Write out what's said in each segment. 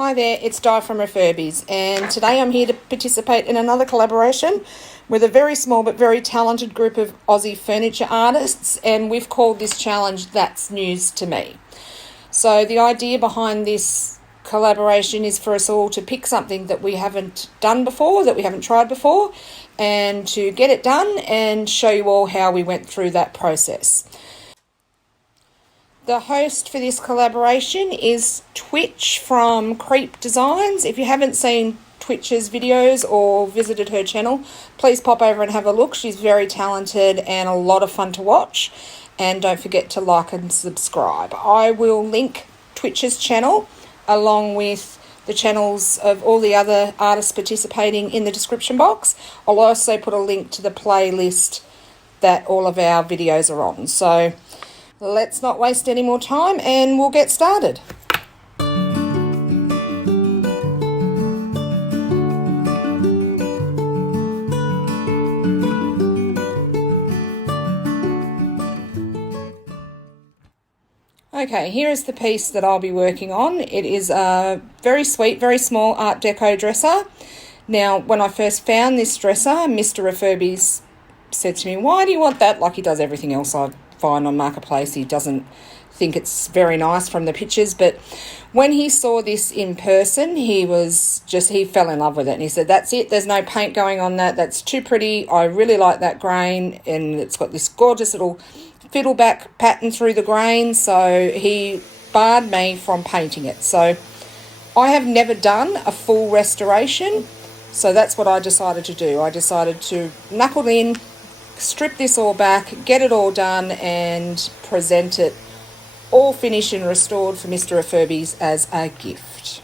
Hi there, it's Di from Refurbies, and today I'm here to participate in another collaboration with a very small but very talented group of Aussie furniture artists, and we've called this challenge That's News to Me. So the idea behind this collaboration is for us all to pick something that we haven't done before, that we haven't tried before, and to get it done and show you all how we went through that process. The host for this collaboration is Twitch from Creep Designs. If you haven't seen Twitch's videos or visited her channel, please pop over and have a look. She's very talented and a lot of fun to watch. And don't forget to like and subscribe. I will link Twitch's channel along with the channels of all the other artists participating in the description box. I'll also put a link to the playlist that all of our videos are on. So let's not waste any more time and we'll get started. Okay, here is the piece that I'll be working on. It is a very sweet, very small Art Deco dresser. Now, when I first found this dresser, Mr. Refurbies said to me, "Why do you want that?" Like he does everything else I find on Marketplace. He doesn't think it's very nice from the pictures, but when he saw this in person, he fell in love with it, and he said, "That's it, there's no paint going on that's too pretty, I really like that grain, and it's got this gorgeous little fiddleback pattern through the grain," so he barred me from painting it. So I have never done a full restoration, so that's what I decided to do. I decided to knuckle in, strip this all back, get it all done, and present it all finished and restored for Mr. Refurbies as a gift.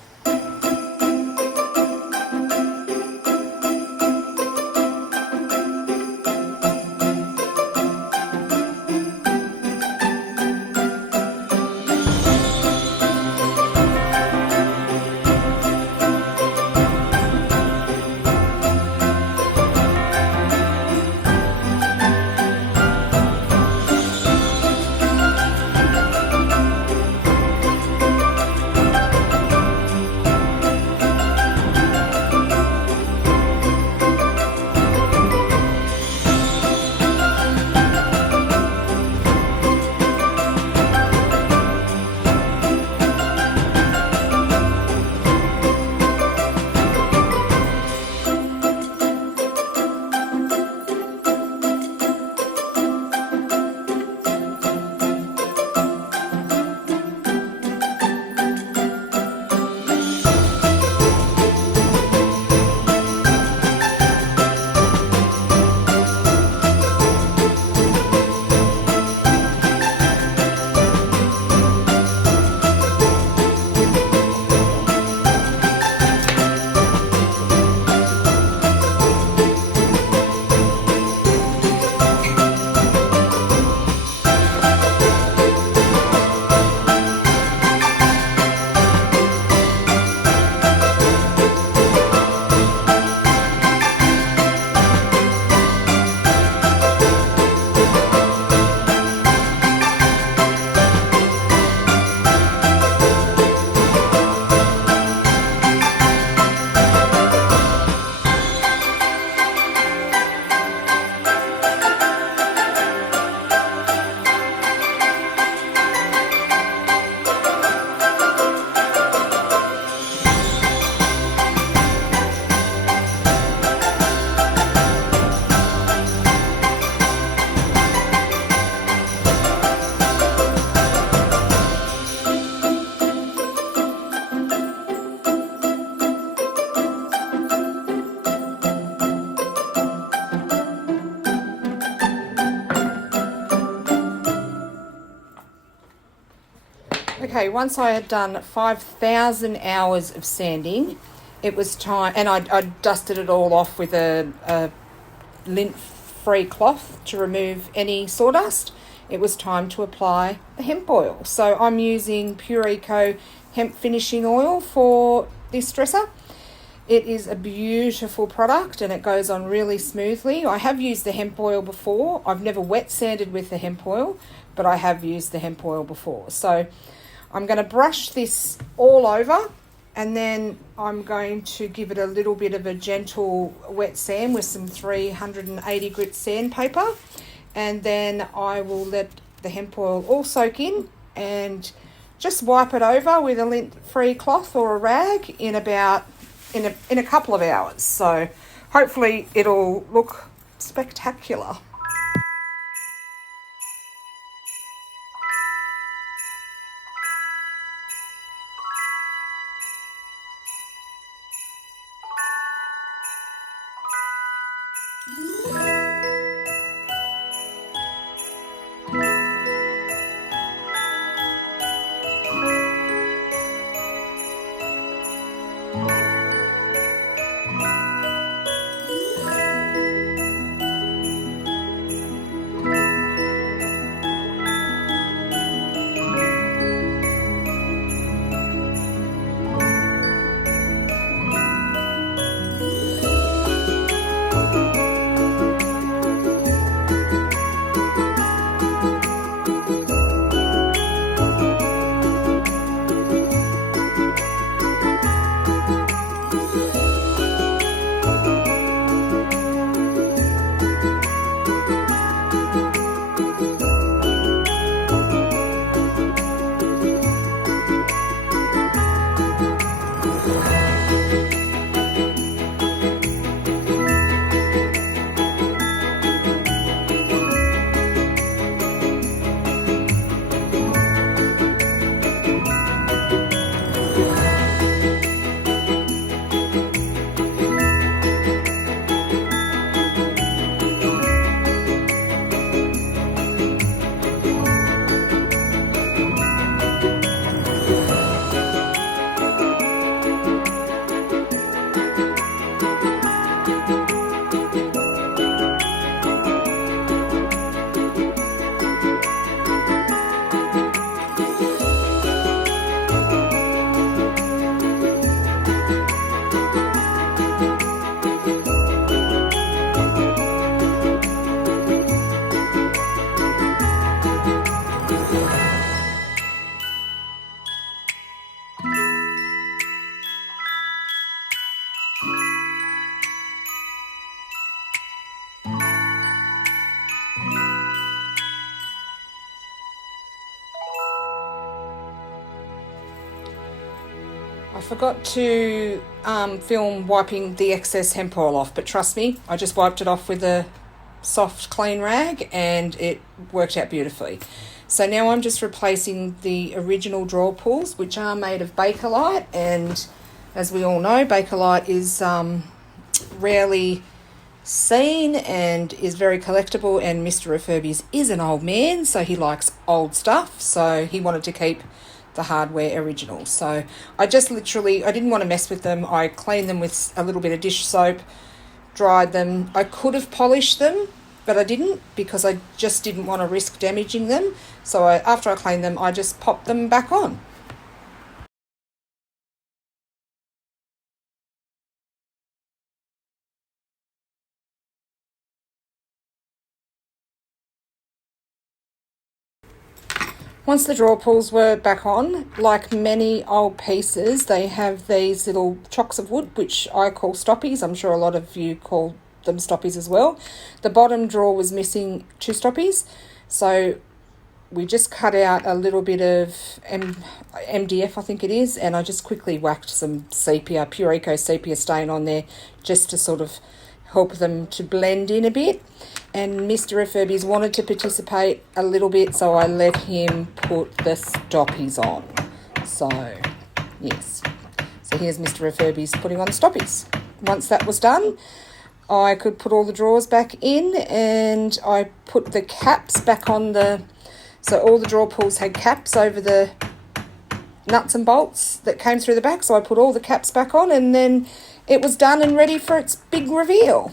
Okay, once I had done 5,000 hours of sanding, it was time, and I dusted it all off with a lint-free cloth to remove any sawdust. It was time to apply the hemp oil. So I'm using Pure Eco hemp finishing oil for this dresser. It is a beautiful product and it goes on really smoothly. I have used the hemp oil before. I've never wet sanded with the hemp oil, but I have used the hemp oil before. So I'm going to brush this all over And then I'm going to give it a little bit of a gentle wet sand with some 380 grit sandpaper. And then I will let the hemp oil all soak in and just wipe it over with a lint-free cloth or a rag in a couple of hours. So hopefully it'll look spectacular. I forgot to film wiping the excess hemp oil off, but trust me, I just wiped it off with a soft clean rag and it worked out beautifully. So now I'm just replacing the original draw pulls, which are made of Bakelite, and as we all know, Bakelite is rarely seen and is very collectible, and Mr. Refurbies is an old man, so he likes old stuff, so he wanted to keep the hardware original. So I didn't want to mess with them. I cleaned them with a little bit of dish soap, dried them. I could have polished them, but I didn't because I just didn't want to risk damaging them. So after I cleaned them, I just popped them back on. Once the draw pulls were back on, like many old pieces, they have these little chocks of wood, which I call stoppies. I'm sure a lot of you call them stoppies as well. The bottom drawer was missing 2 stoppies, so we just cut out a little bit of MDF, I think it is, and I just quickly whacked some sepia, Pure Eco sepia stain on there just to sort of help them to blend in a bit. And Mr. Refurbies wanted to participate a little bit, so I let him put the stoppies on. So, yes. So here's Mr. Refurbies putting on the stoppies. Once that was done, I could put all the drawers back in, and I put the caps back on so all the drawer pulls had caps over the nuts and bolts that came through the back, so I put all the caps back on, and then it was done and ready for its big reveal.